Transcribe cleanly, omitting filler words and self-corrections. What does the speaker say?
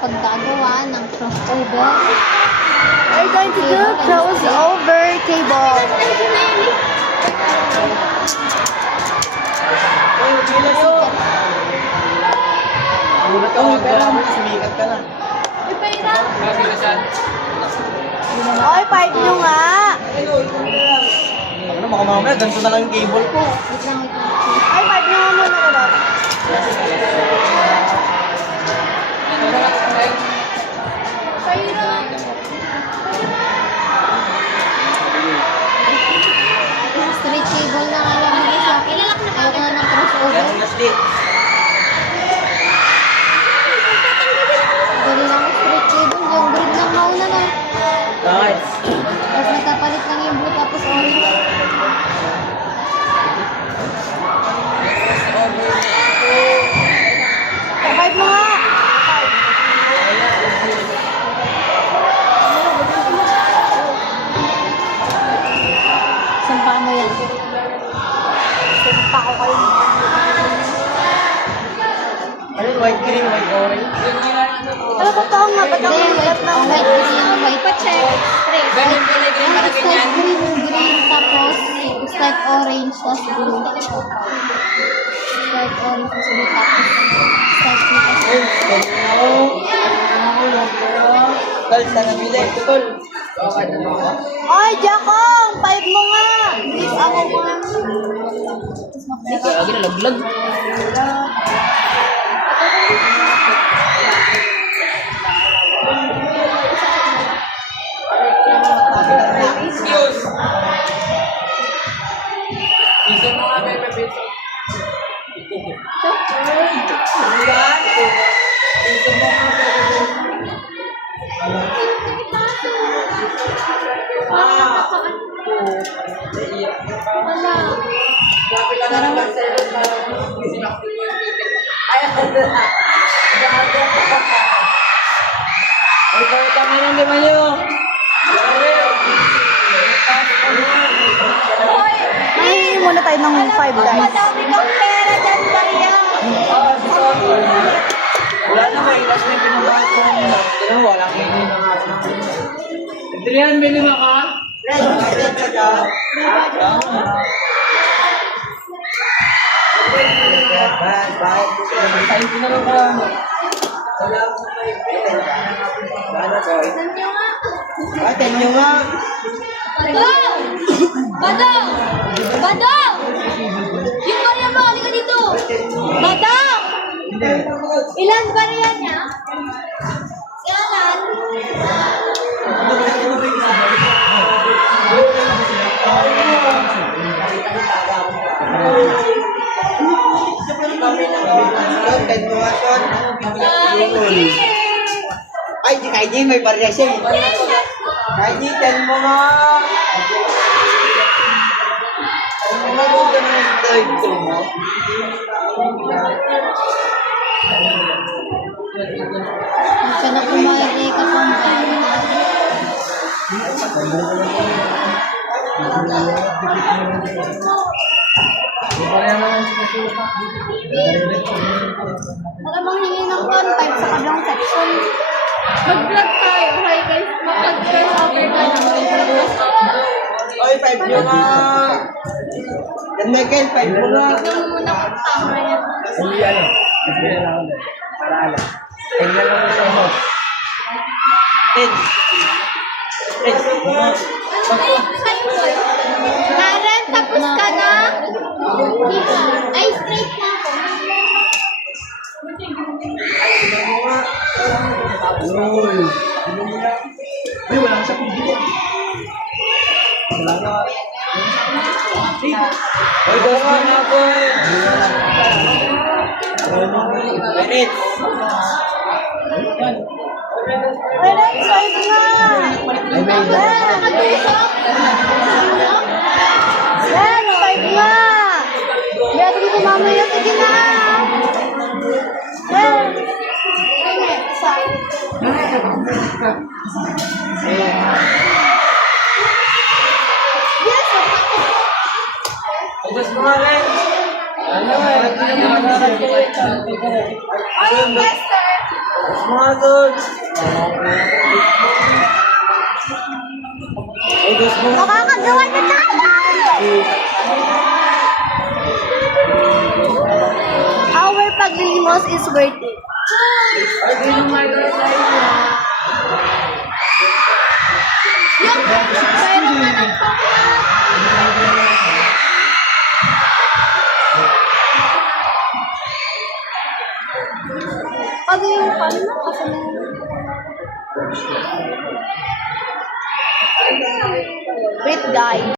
pagkagawa ng crossover. We're going to do crossover cable. Sumikat ka na. Oy, pipe nyo nga. Ano, makamamaya, ganito na lang yung cable ko. Wait lang, wait lang. Ay, pipe nyo nga muna naman. Straight cable na nga lang mga sa akin. Ayoko na ng crossover. Ganun na stick. Dali lang ang straight cable. Yung grid ng mauna na. Nice. Tapos nagkapalit lang yung blue tapos orange. Pipe mo nga. Sumpa mo yan. Sumpa ko kayo. Ano, white cream, white orange? Ano ba tao nga? Ba't ang Hindi, ligat white, ng white green, white check. Ganun pala yung green para Stripe ganyan. green, tapos stripe orange, tapos blue. Stripe orange, tapos blue, tapos stripe blue, tapos Tol, sana bili. Tol. Ay, Jakong! Pipe mo nga! Please, ako nga. Lagi na laglag. Excuse. Piso mo nga, Pepe, piso. Yan. Piso mo nga, Pepe. Ay, kaya kami ng lima nyo. Ay, muna tayo ng 5 guys. madami kang pera dyan, Maria. Wala na, may last na yung pinamahal ko. Pero wala kayo. Adrian, may lima ka? Tayo ko na lang ka. Atin nyo nga. Badong! Badong! Badong! Yung Maria mo, halika dito! Badong! Ilan Maria niya? Si Alan? Ten mo nga, Son. Ay, di kaya niya may barya siya eh. Kaya niya, ten mo nga. Ten mo nga, huwag ka na nag-drive to mo. Huwag ka na kumain ka pang Wala bang hingi ng contact sa kabilang section? Mag-vlog tayo. Hi guys, mag-crossover tayo. Oy, five mo nga. Yan, Michael, five mo nga. Tignan mo muna kung tama yan. Hindi ano. Hindi na ako na. Para alam. Tingnan lang sa mo. Ten. Ten. Karen, tapos ka na? Ay, straight na ako. Uy. Uy, wala ka sa pili. Wala na. Uy, dos mo na po. Minute. Ay, next 5 nga. Ay, may. Yan, 5 nga. Kaya dito mamaya, sige na. Yan. Isa. Ay, dos mo nga rin. Ano eh? Ay, Lester! Mga goods. Ay, gusto mo. Makakagawa na tayo! Our paglilimos is worth it. Ay, di nung may girl life niya. Yung pero nga ng pangkat. Ano yung paano mo? Kasi Wait guys.